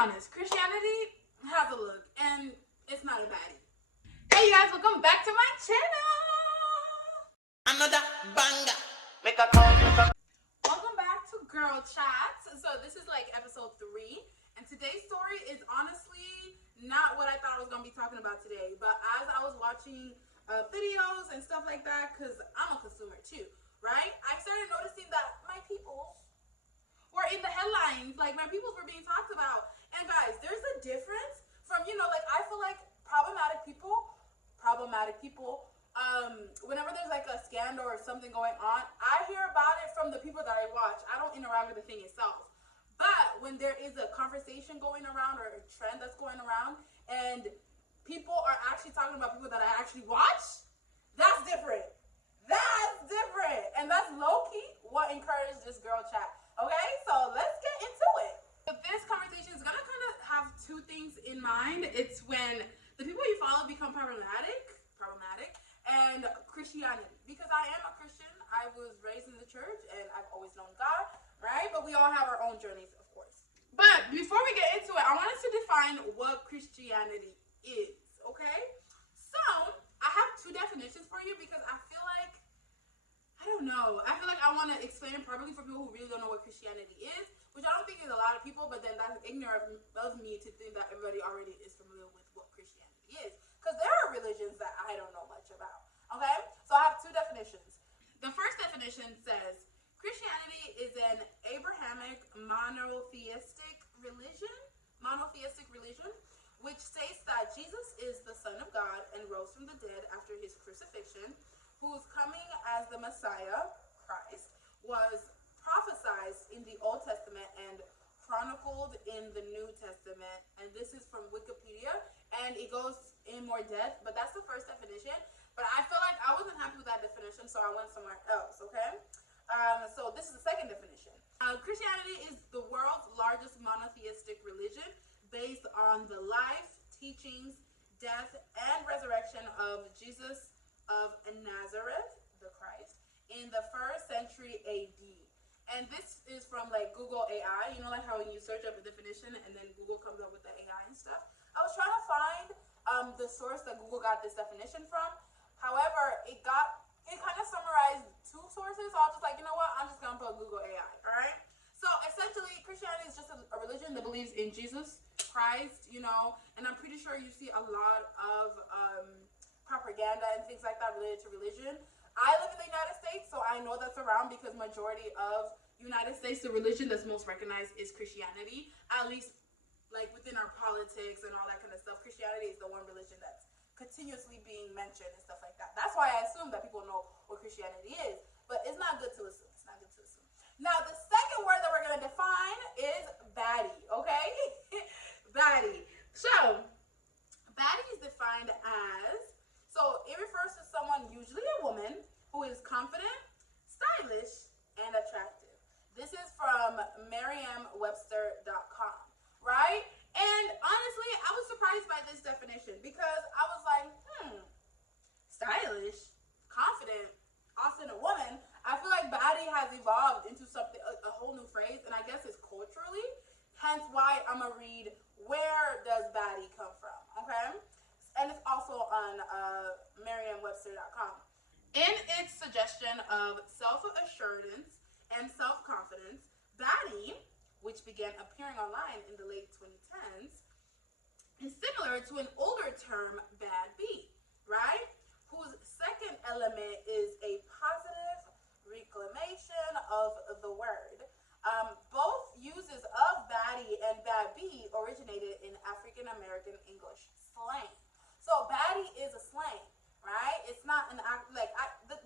honest, Christianity has a look, and it's not a baddie. Hey, you guys, welcome back to my channel. Another banger. Welcome back to Girl Chats. So this is like episode 3, and today's story is honestly not what I thought I was gonna be talking about today. But as I was watching videos and stuff like that, because I'm a consumer too, right? I started noticing that my peoples were in the headlines, like my peoples were being talked about. And guys, there's a difference from, like I feel like problematic people, whenever there's like a scandal or something going on, I hear about it from the people that I watch. I don't interact with the thing itself. But when there is a conversation going around or a trend that's going around and people are actually talking about people that I actually watch, that's different. That's different. And that's low-key what encouraged this girl chat. Okay, so let's get into it. So this conversation is gonna kind of have two things in mind. It's when the people you follow become problematic, and Christianity. Because I am a Christian. I was raised in the church, and I've always known God, right? But we all have our own journeys, of course. But before we get into it, I want us to define what Christianity is, okay? So I have two definitions for you because I feel like, I don't know. I feel like I want to explain it properly for people who really don't know what Christianity is, which I don't think is a lot of people, but then that's ignorant of me to think that everybody already is familiar with what Christianity is. Because there are religions that I don't know much about, okay? So I have two definitions. The first definition says, Christianity is an Abrahamic monotheistic religion, which states that Jesus is the Son of God and rose from the dead after his crucifixion, whose coming as the Messiah, Christ, was prophesied in the Old Testament and chronicled in the New Testament. And this is from Wikipedia, and it goes in more depth, but that's the first definition. But I feel like I wasn't happy with that definition, so I went somewhere else, okay? So this is the second definition. Christianity is the world's largest monotheistic religion based on the life, teachings, death, and resurrection of Jesus of Nazareth, the Christ, in the 1st century AD. And this is from like Google AI, like how when you search up a definition and then Google comes up with the AI and stuff. I was trying to find the source that Google got this definition from. However, it kind of summarized two sources, so I was just like, you know what, I'm just gonna put Google AI, alright? So essentially, Christianity is just a religion that believes in Jesus Christ, and I'm pretty sure you see a lot of propaganda and things like that related to religion. I live in the United States, so I know that's around because majority of United States, the religion that's most recognized is Christianity. At least, like within our politics and all that kind of stuff, Christianity is the one religion that's continuously being mentioned and stuff like that. That's why I assume that people know what Christianity is, but it's not good to assume. Now, the second word that we're going to define is baddie, okay? Baddie. So, baddie is defined as, so it refers to someone, usually a woman, who is confident, stylish, and attractive. This is from Merriam-Webster.com, right? And honestly, I was surprised by this definition because I was like, stylish, confident, also a woman. I feel like baddie has evolved into something, a whole new phrase, and I guess it's culturally. Hence why I'm going to read where does baddie come from, okay? And it's also on Merriam-Webster.com. In its suggestion of self-assurance and self-confidence, baddie, which began appearing online in the late 2010s, is similar to an older term, bad beat, right? Whose second element is a positive reclamation of the word. Both uses of baddie and bad beat originated in African American English slang. So baddie is a slang, right? It's not an act. Like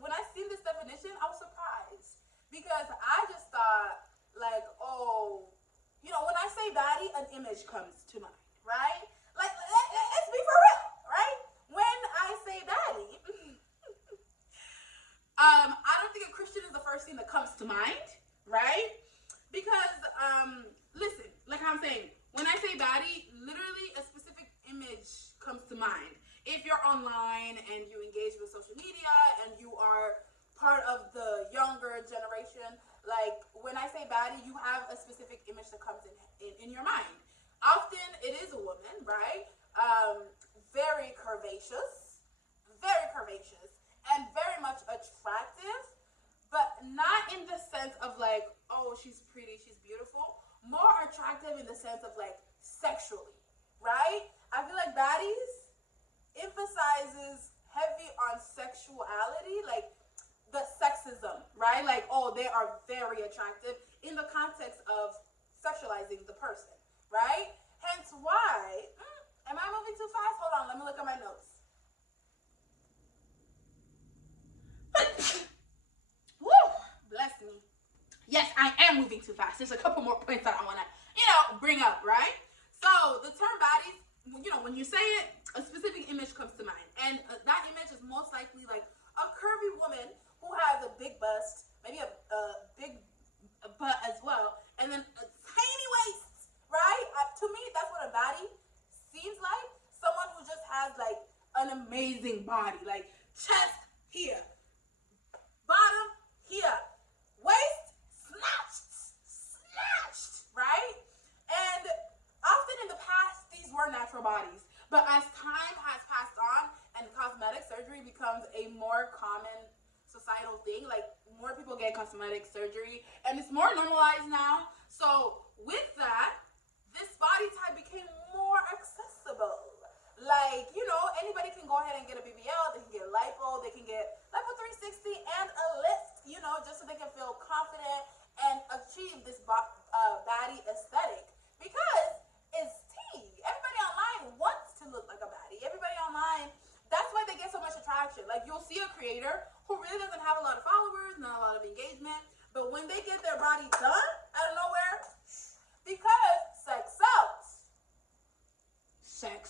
when I seen this definition, I was surprised because I just thought like, oh, when I say baddie, an image comes to mind, right? Like let's be for real, right? When I say baddie, I don't think a Christian is the first thing that comes to mind, right? Because, listen, like I'm saying, when I say baddie, literally a specific image comes to mind. If you're online and you engage with social media and you are part of the younger generation, like when I say baddie, you have a specific image that comes in your mind. Often right? Very curvaceous, and very much attractive, but not in the sense of like, oh, she's pretty, she's beautiful. More attractive in the sense of like sexually, right? I feel like Baddies emphasizes heavy on sexuality, like the sexism, right? Like, oh, they are very attractive in the context of sexualizing the person, right? Hence why, am I moving too fast? Hold on, let me look at my notes. Woo, bless me. Yes, I am moving too fast. There's a couple more points that I want to, bring up, right? So the term baddies, when you say it, a specific image comes to mind. And that image is most likely like a curvy woman who has a big bust, maybe a big butt as well, and then a tiny waist, right? To me, that's what a baddie seems like. Someone who just has like an amazing body, like chest here, bottom here, waist snatched, right? And often in the past, these were natural bodies. But as time has passed on and cosmetic surgery becomes a more common societal thing, like more people get cosmetic surgery and it's more normalized now. So with that, this body type became more accessible. Like, anybody can go ahead and get a BBL, they can get lipo, they can get lipo 360 and a lift, just so they can feel confident and achieve this baddie aesthetic. Because it's tea. Everybody online wants to look like a baddie. Everybody online, that's why they get so much attraction. Like, you'll see a creator who really doesn't have a lot of followers, not a lot of engagement, but when they get their body done out of nowhere, because sex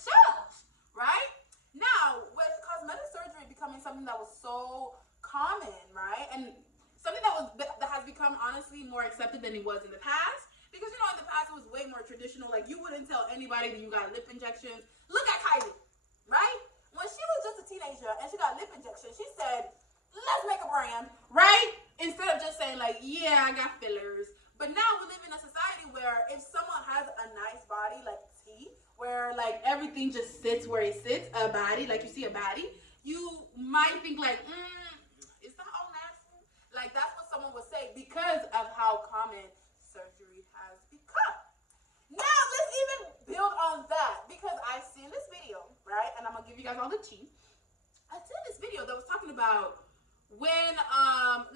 sells, right? Now, with cosmetic surgery becoming something that was so common, right, and something that has become honestly more accepted than it was in the past, because in the past it was way more traditional. Like, you wouldn't tell anybody that you got lip injections. Look at Kiri, right? When she was just a teenager and she got lip injections, she said, let's make a brand, right? Instead of just saying like, yeah, I got fillers. But now we live in a society where if someone has a nice body, like T, where like everything just sits where it sits, a body, like you see a body, you might think like, is that all natural? Like, that's what someone would say because of how common surgery has become. Now let's even build on that, because I've seen this video, right? And I'm gonna give you guys all the tea. I seen this video that was talking about when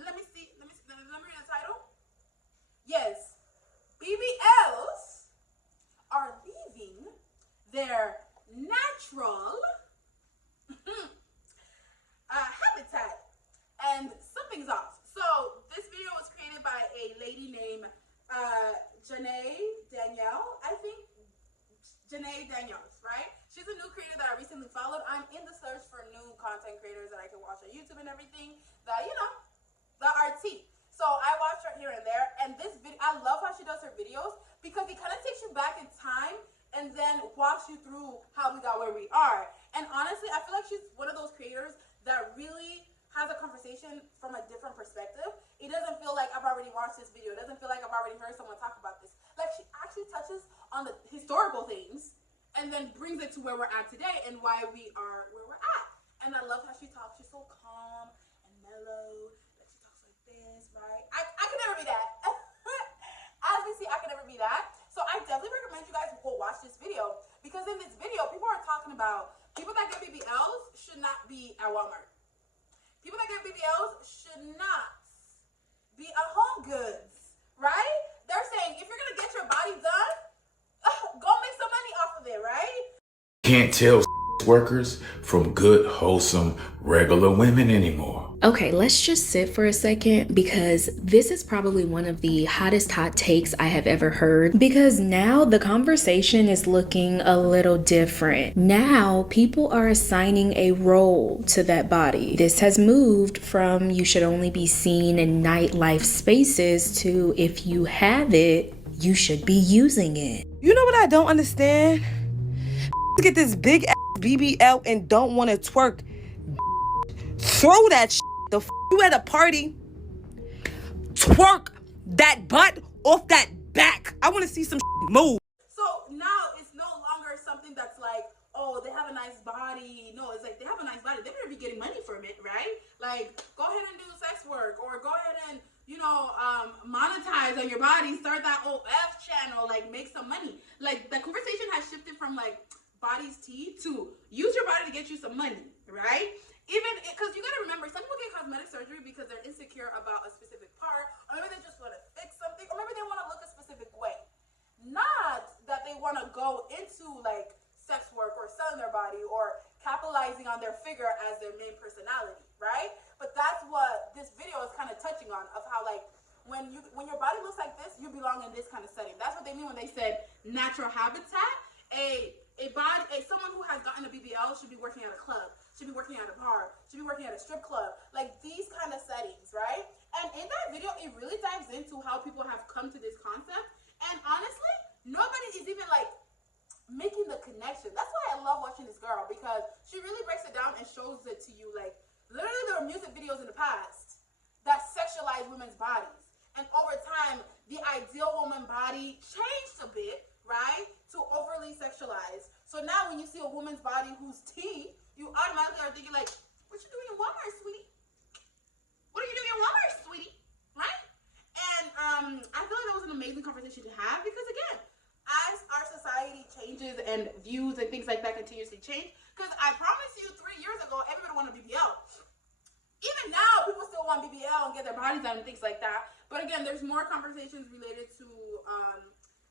let me read the title. Yes, BBLs are leaving their natural habitat, and something's off. So this video was created by a lady named Janae Daniels, right? She's a new creator that I recently followed. I'm in the search for new content creators that I can watch on YouTube and everything that, that are tea. So I watch her here and there, and this video, I love how she does her videos because it kind of takes you back in time and then walks you through how we got where we are. And honestly, I feel like she's one of those creators that really has a conversation from a different perspective. It doesn't feel like I've already watched this video. It doesn't feel like I've already heard someone talk about this. Like, she actually touches on the historical things and then brings it to where we're at today and why we are where we're at. And I love how she talks. She's so calm and mellow. Like, she talks like this, right? I could never be that. As we see, I could never be that. So I definitely recommend you guys go watch this video, because in this video, people are talking about people that get BBLs should not be at Walmart. People that get BBLs should not be at Home Goods, right? They're saying, if you're going to get your body done, go make some money off of it, right? Can't tell workers from good, wholesome, regular women anymore. Okay, let's just sit for a second, because this is probably one of the hottest hot takes I have ever heard, because now the conversation is looking a little different. Now people are assigning a role to that body. This has moved from you should only be seen in nightlife spaces to if you have it, you should be using it. You know what I don't understand? Get this big ass BBL and don't want to twerk. Throw that shit. You at a party, twerk that butt off that back. I want to see some move. So now it's no longer something that's body, they better be getting money from it, right? Like, go ahead and do sex work, or go ahead and, you know, monetize on your body, start that OF channel, like, make some money. Like, the conversation has shifted from, like, body's tea to use your body to get you some money, right? Even, because you gotta remember, some people get cosmetic surgery because they're insecure about a specific part, or maybe they just want to fix something, or maybe they want to look a specific way. Not that they want to go into, like, sex work or selling their body or capitalizing on their figure as their main personality, right? But that's what this video is kind of touching on, of how, like, when your body looks like this, you belong in this kind of setting. That's what they mean when they said natural habitat. Someone who has gotten a BBL should be working at a club, should be working at a bar, should be working at a strip club, like these kind of settings, right? And in that video, it really dives into how people have come to this concept. And honestly, nobody is even, like, making the connection. That's why I love watching this girl, because she really breaks it down and shows it to you. Like, literally, there were music videos in the past that sexualize women's bodies, and over time the ideal woman body changed a bit, right, to overly sexualized. So now when you see a woman's body who's T, you automatically are thinking, like, what you doing in Walmart, sweetie? What are you doing in Walmart, sweetie? Right? And I feel like that was an amazing conversation to have, because again, as our society changes and views and things like that continuously change, because I promise you 3 years ago, everybody wanted BBL. Even now, people still want BBL and get their bodies done and things like that. But again, there's more conversations related to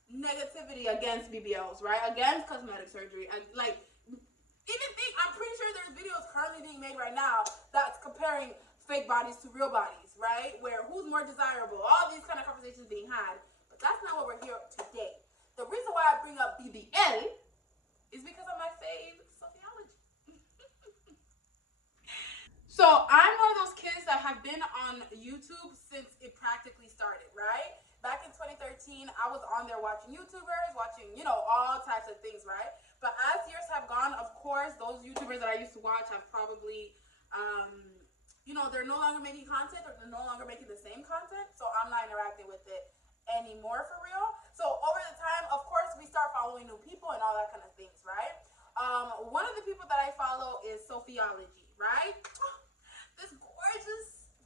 negativity against BBLs, right? Against cosmetic surgery. I'm pretty sure there's videos currently being made right now that's comparing fake bodies to real bodies, right? Where who's more desirable, all these kind of conversations being had. But that's not what we're here today. The reason why I bring up BBL is because of my fave sociology. So I'm one of those kids that have been on YouTube since it practically started, right? Back in 2013, I was on there watching YouTubers, watching, you know, all types of things, right? But as years have gone, of course, those YouTubers that I used to watch have probably, you know, they're no longer making content, or they're no longer making the same content. So I'm not interacting with it anymore, for real. So over the time, of course, we start following new people and all that kind of things, right? One of the people that I follow is Sophiology, right? This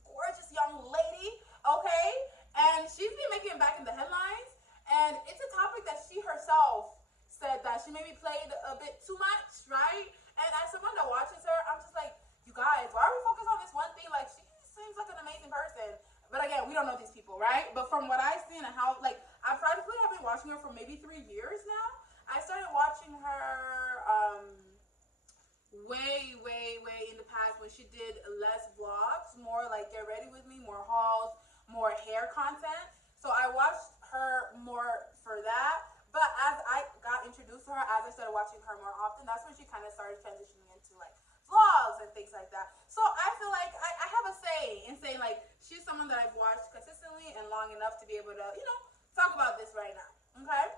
gorgeous young lady, okay? And she's been making it back in the headlines. And it's a topic that she herself said that she maybe played a bit too much, right? And as someone that watches her, I'm just like, you guys, why are we focused on this one thing? Like, she seems like an amazing person. But again, we don't know these people, right? But from what I've seen and how, like, I practically have been watching her for maybe 3 years now. I started watching her way in the past when she did less vlogs, more like get ready with me, more hauls, more hair content. So I watched her more for that. But as I got introduced to her, as I started watching her more often, that's when she kind of started transitioning into, like, vlogs and things like that. So I feel like I have a say in saying, like, she's someone that I've watched consistently and long enough to be able to, you know, talk about this right now, okay?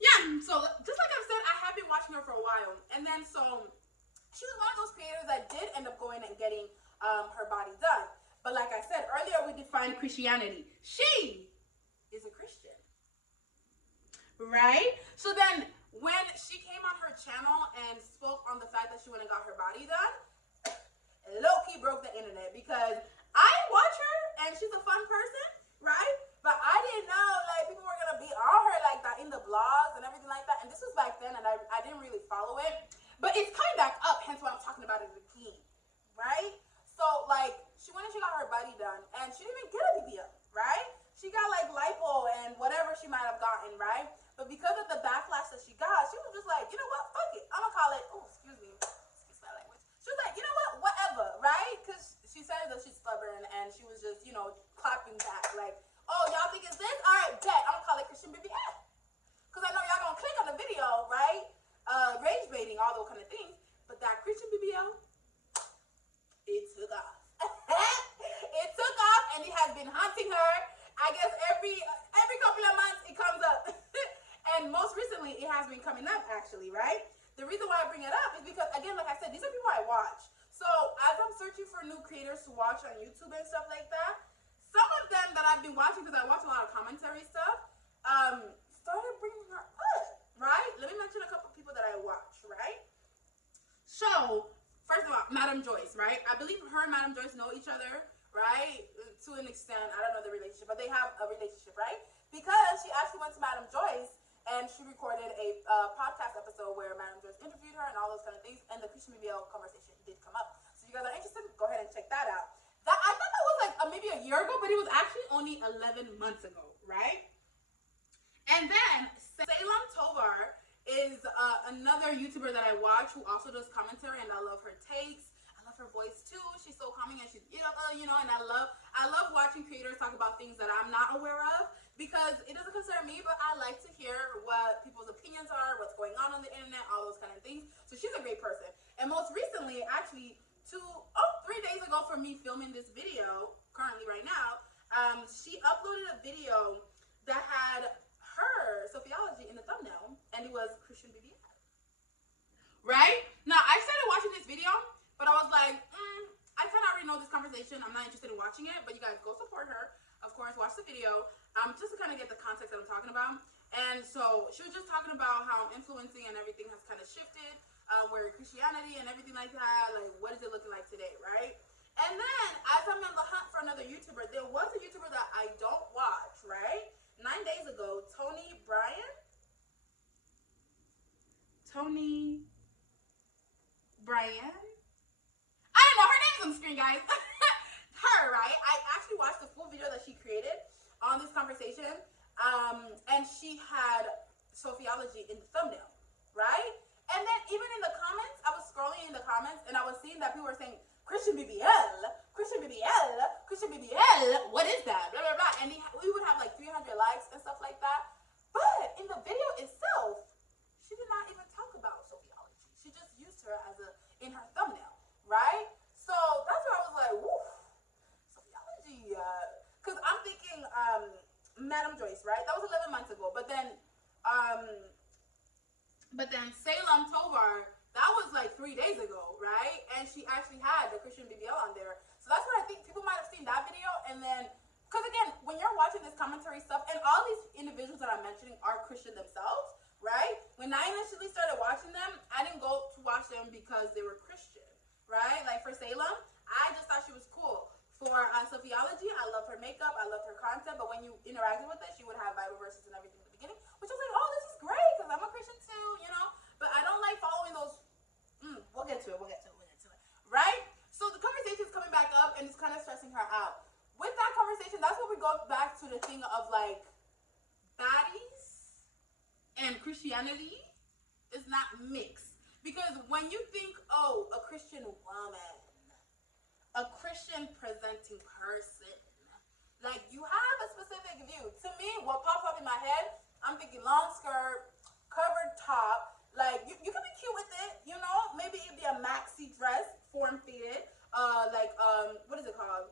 Yeah, so just like I've said, I have been watching her for a while. And then so she was one of those creators that did end up going and getting her body done. But like I said earlier, we defined Christianity. She is a Christian, right? So then when she came on her channel and spoke on the fact that she went and got her body done, low-key broke the internet, because I watch her and she's a fun person, right? But I didn't know, like, people were gonna be on her like that in the blogs and everything like that. And this was back then, and I didn't really follow it. But it's coming back up, hence why I'm talking about it again, right? So, like, she went and she got her body done, and she didn't even get a BBL, right? She got, like, lipo and whatever she might have gotten, right? But because of the backlash that she got, she was just like, you know what, fuck it. I'm gonna call it, oh, excuse me, excuse my language. She was like, you know what, whatever, right? Because she said that she's stubborn, and she was just, you know, clapping back, like, oh, y'all think it's this? All right, bet. I'm gonna call it Christian BBL. Because I know y'all gonna click on the video, right? Rage baiting, all those kind of things. But that Christian BBL, it took off. It took off, and it has been haunting her. I guess every couple of months it comes up. And most recently, it has been coming up, actually, right? The reason why I bring it up is because, again, like I said, these are people I watch. So as I'm searching for new creators to watch on YouTube and stuff like that, some of them that I've been watching, because I watch a lot of commentary stuff, started bringing her up, right? Let me mention a couple of people that I watch, right? So, first of all, Madam Joyce, right? I believe her and Madam Joyce know each other, right? To an extent, I don't know the relationship, but they have a relationship, right? Because she actually went to Madam Joyce and she recorded a podcast episode where Madam Joyce interviewed her and all those kind of things, and the Christian BBL conversation did come up. So if you guys are interested, go ahead and check that out. That I thought that was like maybe a year ago, but it was actually only 11 months ago, right? And then Salem Tovar is another YouTuber that I watch who also does commentary, and I love her takes. I love her voice too. She's so calming, and she's and I love watching creators talk about things that I'm not aware of, because it doesn't concern me, but I like to hear what people's opinions are, what's going on the internet, all those kind of things. So she's a great person. And most recently, actually, 3 days ago for me filming this video, currently right now, she uploaded a video that had her Sophiology in the thumbnail, and it was Christian BBL. Right? Now, I started watching this video, but I was like, I kind of already know this conversation. I'm not interested in watching it, but you guys go support her. Of course, watch the video, just to kind of get the context that I'm talking about. And so she was just talking about how influencing and everything has kind of shifted, where Christianity and everything like that, like what is it looking like today, right? And then, as I'm on the hunt for another YouTuber, there was a YouTuber that I don't watch, right? 9 days ago, Tony Bryan. I don't know, her name's on the screen, guys. Her, right? I actually watched the full video that she created on this conversation. And she had Sophiology in the thumbnail, right? And then even in the comments, I was scrolling in the comments and I was seeing that people were saying, Christian BBL, what is that? Blah, blah, blah. And we would have like 300 likes and stuff like that. But in the video itself, she did not even talk about Sophiology. She just used her in her thumbnail, right? So that's where I was like, woof, Sophiology. Because I'm thinking Madam Joyce, right? That was 11 months ago. But then Salem Tovar, that was like 3 days ago, right? And she actually had the Christian BBL on there. So that's what I think people might have seen that video. And then, because again, when you're watching this commentary stuff, and all these individuals that I'm mentioning are Christian themselves, right? When I initially started watching them, I didn't go to watch them because they were Christian, right? Like for Salem, I just thought she was cool. For Sophiology, I love her makeup, I love her content, but when you interacted with it, she would have Bible verses and everything at the beginning, which I was like, oh, this is great, because I'm a Christian too, but I don't like following those. We'll get to it, right? So the conversation is coming back up, and it's kind of stressing her out. With that conversation, that's when we go back to the thing of like, baddies and Christianity is not mixed. Because when you think, oh, a Christian woman, a Christian presenting person, like you have a specific view. To me, what pops up in my head, I'm thinking long skirt, covered top, like you can be cute with it, maybe it'd be a maxi dress, form-fitted, what is it called?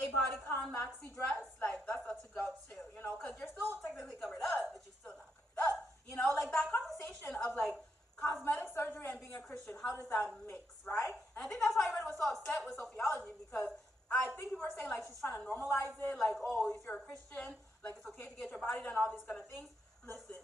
A bodycon maxi dress, like that's a to-go too, because you're still technically covered up, but you're still not covered up, like that conversation of like cosmetic surgery and being a Christian, how does that mix, right? And I think that's why everybody was so upset with Sophiology, because I think people were saying like she's trying to normalize it, like, oh, if you're a Christian, like it's okay to get your body done, all these kind of things. Listen,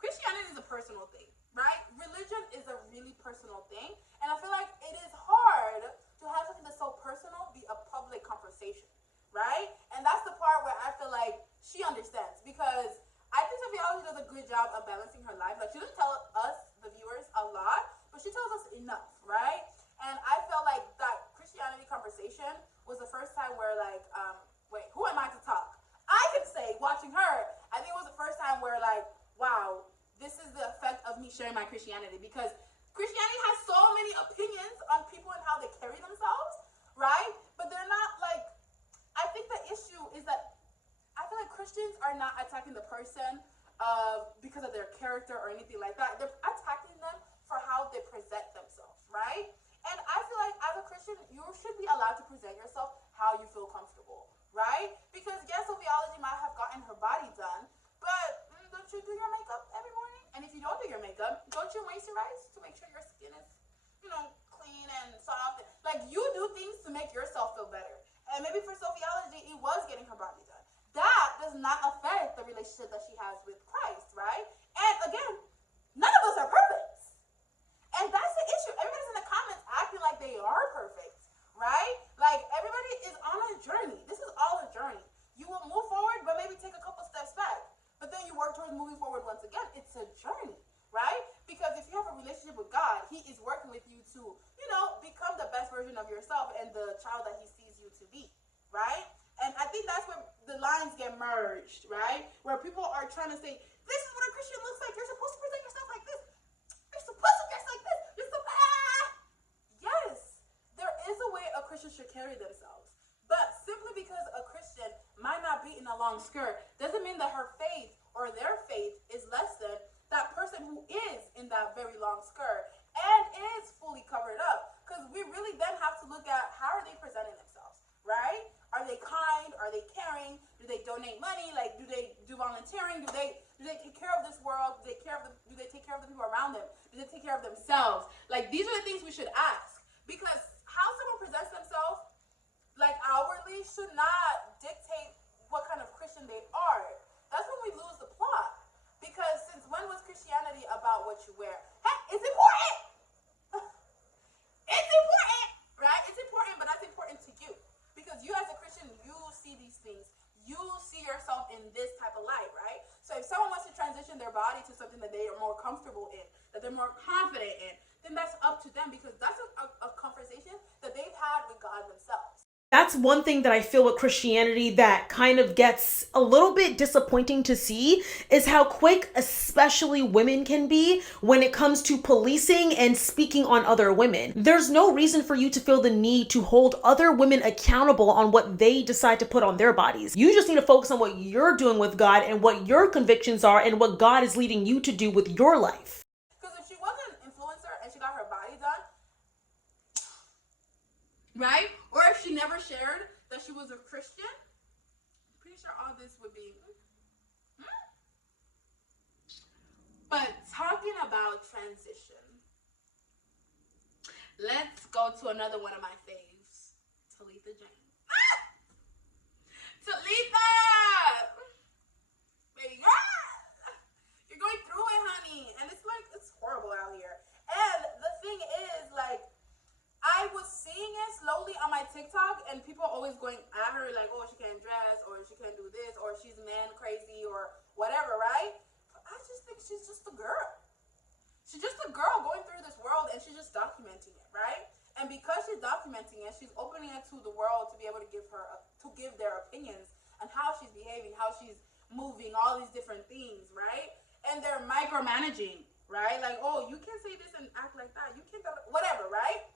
Christianity is a personal thing, right? Religion is a really personal thing, and I feel like it is hard to have something that's so personal be a public conversation, right? And that's the part where I feel like she understands, because I think Sophiology does a good job of balancing her life. Like she doesn't tell us, the viewers, a lot, but she tells us enough, right? And I felt like that Christianity conversation was the first time where like, wait, who am I to talk? I could say, watching her, I think it was the first time where like, wow, this is the effect of me sharing my Christianity, because Christianity has so many opinions on people and how they carry themselves, right? But they're not like, I think the issue is that I feel like Christians are not attacking the person because of their character or anything like that. They're attacking them for how they present themselves, right? And I feel like as a Christian, you should be allowed to present yourself how you feel comfortable, right? Because yes, Sophiology might have gotten her body done, but don't you do your makeup every morning? And if you don't do your makeup, don't you moisturize to make sure your skin is, clean and soft? Like, you do things to make yourself feel better. And maybe for Sophiology, it was getting her body done. That does not affect the relationship that she has with Christ, right? And again, none of us are perfect. And that's the issue. Everybody's in the comments acting like they carry themselves. But simply because a Christian might not be in a long skirt doesn't mean that her faith or their faith is less than that person who is in that very long skirt and is fully covered up. Because we really then have to look at how are they presenting themselves, right? Are they kind? Are they caring? Do they donate money? Like, do they do volunteering? Do they take care of this world? Do they take care of the people around them? Do they take care of themselves? Like, these are the things we should ask. Because how someone presents themselves, like, outwardly should not dictate what kind of Christian they are. That's when we lose the plot. Because since when was Christianity about what you wear? Hey, it's important! It's important, right? It's important, but that's important to you. Because you as a Christian, you see these things. You see yourself in this type of light, right? So if someone wants to transition their body to something that they are more comfortable in, that they're more confident in, then that's up to them, because that's a conversation that they've had with God themselves. That's one thing that I feel with Christianity that kind of gets a little bit disappointing to see is how quick, especially women, can be when it comes to policing and speaking on other women. There's no reason for you to feel the need to hold other women accountable on what they decide to put on their bodies. You just need to focus on what you're doing with God and what your convictions are and what God is leading you to do with your life. Because if she was an influencer and she got her body done, right? Or if she never shared that she was a Christian, I'm pretty sure all this would be. But talking about transition, let's go to another one of my faves, Talitha James. Talitha! Baby girl! You're going through it, honey. And it's like, it's horrible out here. And the thing is, like, I was seeing it slowly on my TikTok, and people always going at her like, oh, she can't dress, or she can't do this, or she's man crazy, or whatever, right? But I just think she's just a girl. She's just a girl going through this world, and she's just documenting it, right? And because she's documenting it, she's opening it to the world to be able to give their opinions on how she's behaving, how she's moving, all these different things, right? And they're micromanaging, right? Like, oh, you can't say this and act like that. You can't, whatever, right?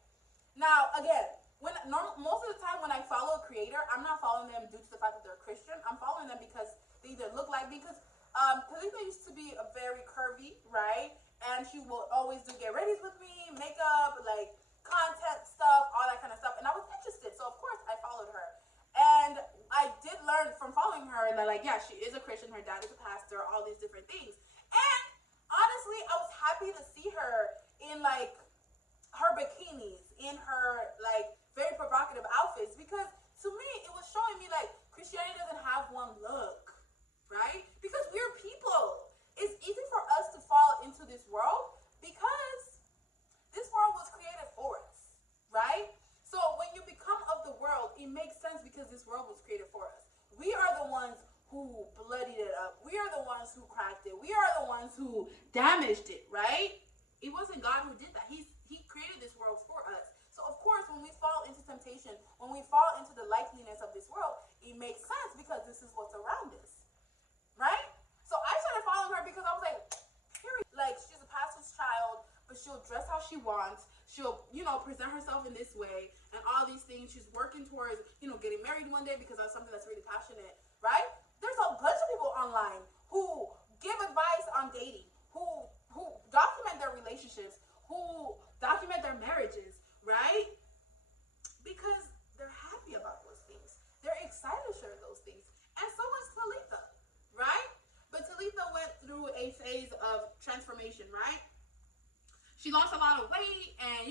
Now, again, most of the time when I follow a creator, I'm not following them due to the fact that they're a Christian. I'm following them because they either look like, because Talitha used to be a very curvy, right? And she will always do get readies with me, makeup, like content stuff, all that kind of stuff. And I was interested, so of course I followed her. And I did learn from following her that, like, yeah, she is a Christian. Her dad is a pastor, all these different things. And honestly, I was happy to see her in, like, her bikinis, in her, like, very provocative outfits, because to me it was showing me, like, Christianity doesn't have one look, right? Because we're people. It's easy for us to fall into this world because this world was created for us, right? So when you become of the world, it makes sense because this world was created for us. We are the ones who bloodied it up. We are the ones who cracked it. We are the ones who damaged it, right? It wasn't God who did that. He created this world for us. So of course, when we fall into temptation, when we fall into the likeliness of this world, it makes sense because this is what's around us, right? So I started following her because I was like, Kiri, like, she's a pastor's child, but she'll dress how she wants. She'll, present herself in this way and all these things. She's working towards, getting married one day because that's something that's really passionate, right? There's a bunch of people online who give advice on dating, who document their relationships, who document their marriages, right? Because they're happy about those things. They're excited to share those things. And so was Talitha, right? But Talitha went through a phase of transformation, right? She lost a lot of weight, and,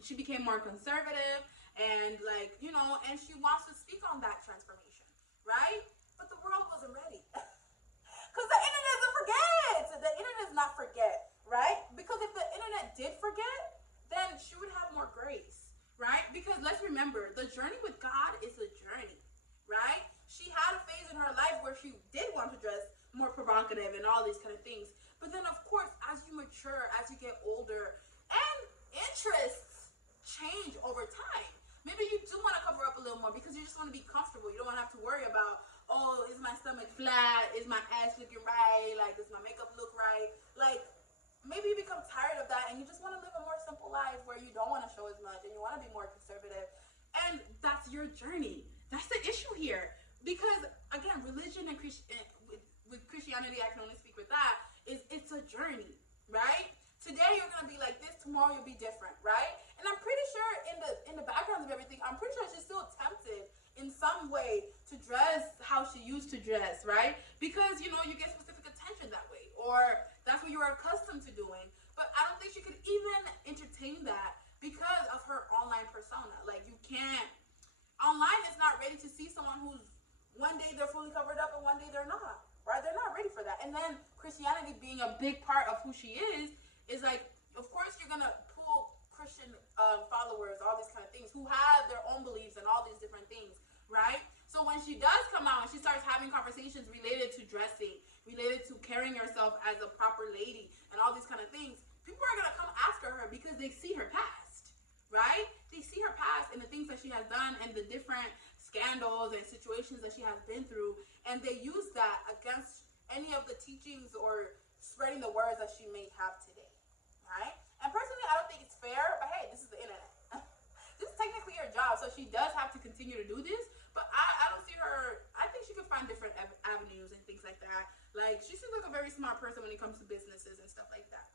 she became more conservative, and, and she wants to speak on that transformation, right? But the world wasn't ready. Because the internet doesn't forget. The internet does not forget, right? Because if the internet did forget, then she would have more grace, right? Because let's remember, the journey with God is a journey, right? She had a phase in her life where she did want to dress more provocative and all these kind of things. But then, of course, as you mature, as you get older, and interests change over time. Maybe you do want to cover up a little more because you just want to be comfortable. You don't want to have to worry about, oh, is my stomach flat? Is my ass looking right? Like, does my makeup look right? Like, maybe you become tired of that and you just want to live a more simple life where you don't want to show as much and you want to be more conservative. And that's your journey. That's the issue here. Because again, religion and with Christianity, I can only speak with that, it's a journey, right? Today you're gonna be like this, tomorrow you'll be different, right? And I'm pretty sure in the background of everything, I'm pretty sure she's still tempted in some way to dress how she used to dress, right? Because, you know, you get specific attention that way, or that's what you are accustomed to doing. But I don't think she could even entertain that because of her online persona. Like, you can't, online is not ready to see someone who's, one day they're fully covered up and one day they're not, right? They're not ready for that. And then Christianity being a big part of who she is like, of course you're gonna pull Christian followers, all these kind of things, who have their own beliefs and all these different things, right? So when she does come out and she starts having conversations related to dressing, related to carrying herself as a proper lady and all these kind of things, people are gonna come after her because they see her past, right? They see her past and the things that she has done and the different scandals and situations that she has been through, and they use that against any of the teachings or spreading the words that she may have today, right? And personally, I don't think it's fair, but hey, this is the internet. This is technically her job, so she does have to continue to do this, but I don't see her, I think she could find different avenues and things like that. Like, she seems like a very smart person when it comes to businesses and stuff like that.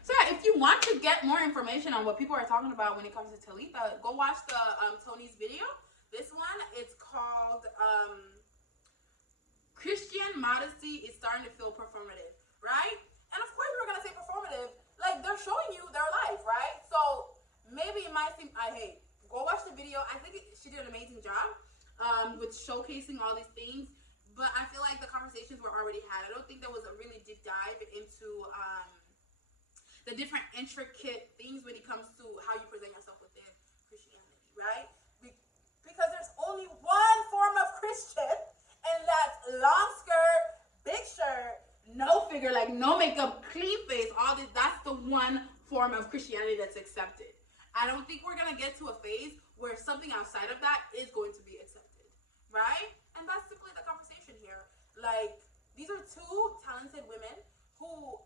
So yeah, if you want to get more information on what people are talking about when it comes to Talitha, go watch the Tony's video. This one, it's called Christian Modesty is Starting to Feel Performative, right? And of course we're gonna say performative, like they're showing you their life, right? So maybe it might seem, hey, go watch the video. I think she did an amazing job with showcasing all these things, but I feel like the conversations were already had. I don't think there was a really deep dive into the different intricate things when it comes to how you present yourself within Christianity, right? Because there's only one form of Christian, and that's long skirt, big shirt, no figure, like no makeup, clean face, all this. That's the one form of Christianity that's accepted. I don't think we're gonna get to a phase where something outside of that is going to be accepted, right? And that's simply the conversation here. Like, these are two talented women who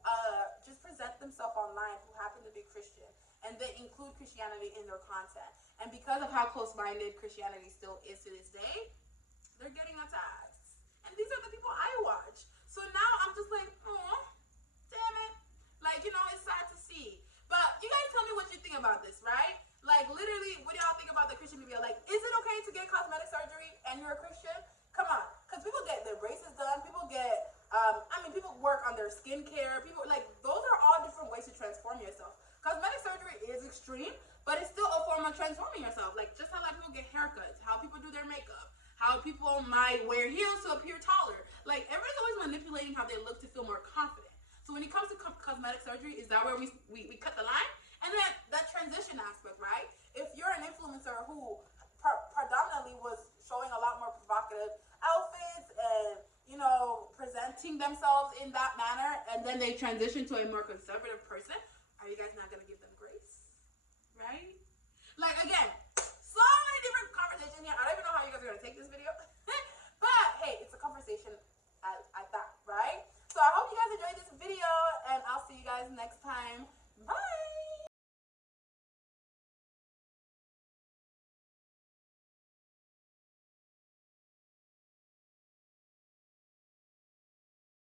just present themselves online, who happen to be Christian, and they include Christianity in their content. And because of how close-minded Christianity still is to this day, they're getting attacks. And these are the people I watch. So now I'm just like, oh, damn it. Like, you know, it's sad to see. But you guys tell me what you think about this, right? Like, literally, what do y'all think about the Christian media? Like, is it okay to get cosmetic surgery and you're a Christian? Come on. Because people get their braces done. People get, people work on their skincare. People, like, those are all different ways to transform yourself. Cosmetic surgery is extreme, but it's still a form of transforming yourself. Like, just how, like, people get haircuts, how people do their makeup, how people might wear heels to appear taller. Like, everyone's always manipulating how they look to feel more confident. So when it comes to cosmetic surgery, is that where we cut the line? And then that transition aspect, right? If you're an influencer who predominantly was showing a lot more provocative outfits and, you know, presenting themselves in that manner, and then they transition to a more conservative person, are you guys not going to give them grace? Right? Like, again,